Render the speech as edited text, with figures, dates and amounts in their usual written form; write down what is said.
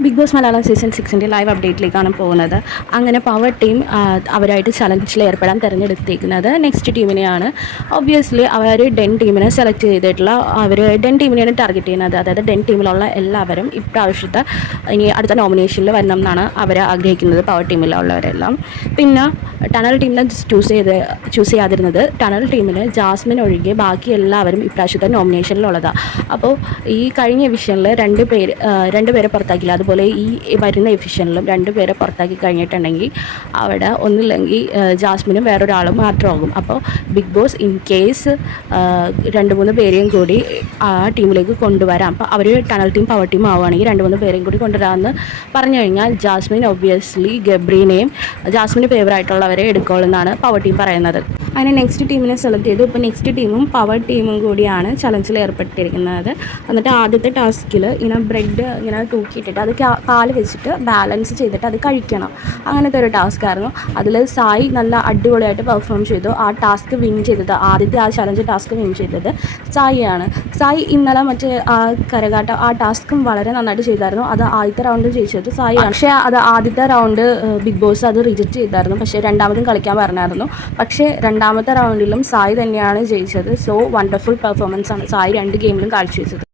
Big Boss Malayalam season 6 live അപ്ഡേറ്റിലേക്കാണ് പോകുന്നത്. അങ്ങനെ പവർ ടീം അവരായിട്ട് ചലഞ്ചിൽ ഏർപ്പെടാൻ തിരഞ്ഞെടുത്തിരിക്കുന്നത് നെക്സ്റ്റ് ടീമിനെയാണ്. ഒബ്വിയസ്ലി അവർ ഡെൻ ടീമിനെ സെലക്ട് ചെയ്തിട്ടുള്ള അവർ ഡെൻ ടീമിനെയാണ് ടാർഗറ്റ് ചെയ്യുന്നത്. അതായത് ഡെൻ ടീമിലുള്ള എല്ലാവരും ഇപ്രാവശ്യത്തെ ഇനി അടുത്ത നോമിനേഷനിൽ വരണം എന്നാണ് അവർ ആഗ്രഹിക്കുന്നത്, പവർ ടീമിലുള്ളവരെല്ലാം. പിന്നെ ടണൽ ടീമിനെ ചൂസ് ചെയ്യാതിരുന്നത് ടണൽ ടീമിന് ജാസ്മിൻ ഒഴികെ ബാക്കി എല്ലാവരും ഇപ്രാവശ്യത്തെ നോമിനേഷനിലുള്ളതാണ്. അപ്പോൾ ഈ കഴിഞ്ഞ എവിഷനിൽ രണ്ടുപേരെ പുറത്താക്കില്ല, അതുപോലെ ഈ വരുന്ന എവിഷനിലും രണ്ടുപേരെ പുറത്താക്കി കഴിഞ്ഞിട്ടുണ്ടെങ്കിൽ അവിടെ ഒന്നില്ലെങ്കിൽ ജാസ്മിനും വേറൊരാളും മാത്രമാകും. അപ്പോൾ ബിഗ് ബോസ് ഇൻ കേസ് 2-3 പേരെയും കൂടി ആ ടീമിലേക്ക് കൊണ്ടുവരാം. അപ്പോൾ അവർ ടണൽ ടീം പവർ ടീം ആവുകയാണെങ്കിൽ 2-3 പേരെയും കൂടി കൊണ്ടുവരാമെന്ന് പറഞ്ഞു കഴിഞ്ഞാൽ ജാസ്മിൻ ഒബ്വിയസ്ലി ഗബ്രീനെയും ജാസ്മിന് ഫേവറായിട്ടുള്ളവരെ എടുക്കുള്ളൂ പവർ ടീം പറയുന്നത്. അങ്ങനെ നെക്സ്റ്റ് ടീമിനെ സെലക്ട് ചെയ്തു. ഇപ്പോൾ നെക്സ്റ്റ് ടീമും പവർ ടീമും കൂടിയാണ് ചലഞ്ചിൽ ഏർപ്പെട്ടിരിക്കുന്നത്. എന്നിട്ട് ആദ്യത്തെ ടാസ്കിൽ ഇങ്ങനെ ബ്രെഡ് ഇങ്ങനെ തൂക്കിയിട്ടിട്ട് അത് കാല് വെച്ചിട്ട് ബാലൻസ് ചെയ്തിട്ട് അത് കഴിക്കണം, അങ്ങനത്തെ ഒരു ടാസ്ക് ആയിരുന്നു. അതിൽ സായി നല്ല അടിപൊളിയായിട്ട് പെർഫോം ചെയ്തു. ആ ടാസ്ക് വിൻ ചെയ്തത്, ആദ്യത്തെ ആ ചലഞ്ച് ടാസ്ക് വിൻ ചെയ്തത് സായിയാണ്. സായി ഇന്നലെ ആ കരകാട്ടം ആ ടാസ്കും വളരെ നന്നായിട്ട് ചെയ്തായിരുന്നു. അത് ആദ്യത്തെ റൗണ്ട് ജയിച്ചത് സായിയാണ്. പക്ഷേ അത് ആദ്യത്തെ റൗണ്ട് ബിഗ് ബോസ് അത് റിജക്റ്റ് ചെയ്തായിരുന്നു. പക്ഷേ രണ്ടാമതും കളിക്കാൻ പറഞ്ഞായിരുന്നു. പക്ഷേ രണ്ടാമത്തെ റൗണ്ടിലും സായി തന്നെയാണ് ജയിച്ചത്. സോ വണ്ടർഫുൾ പെർഫോമൻസ് ആണ് സായി 2 ഗെയിമിലും കാഴ്ചവെച്ചത്.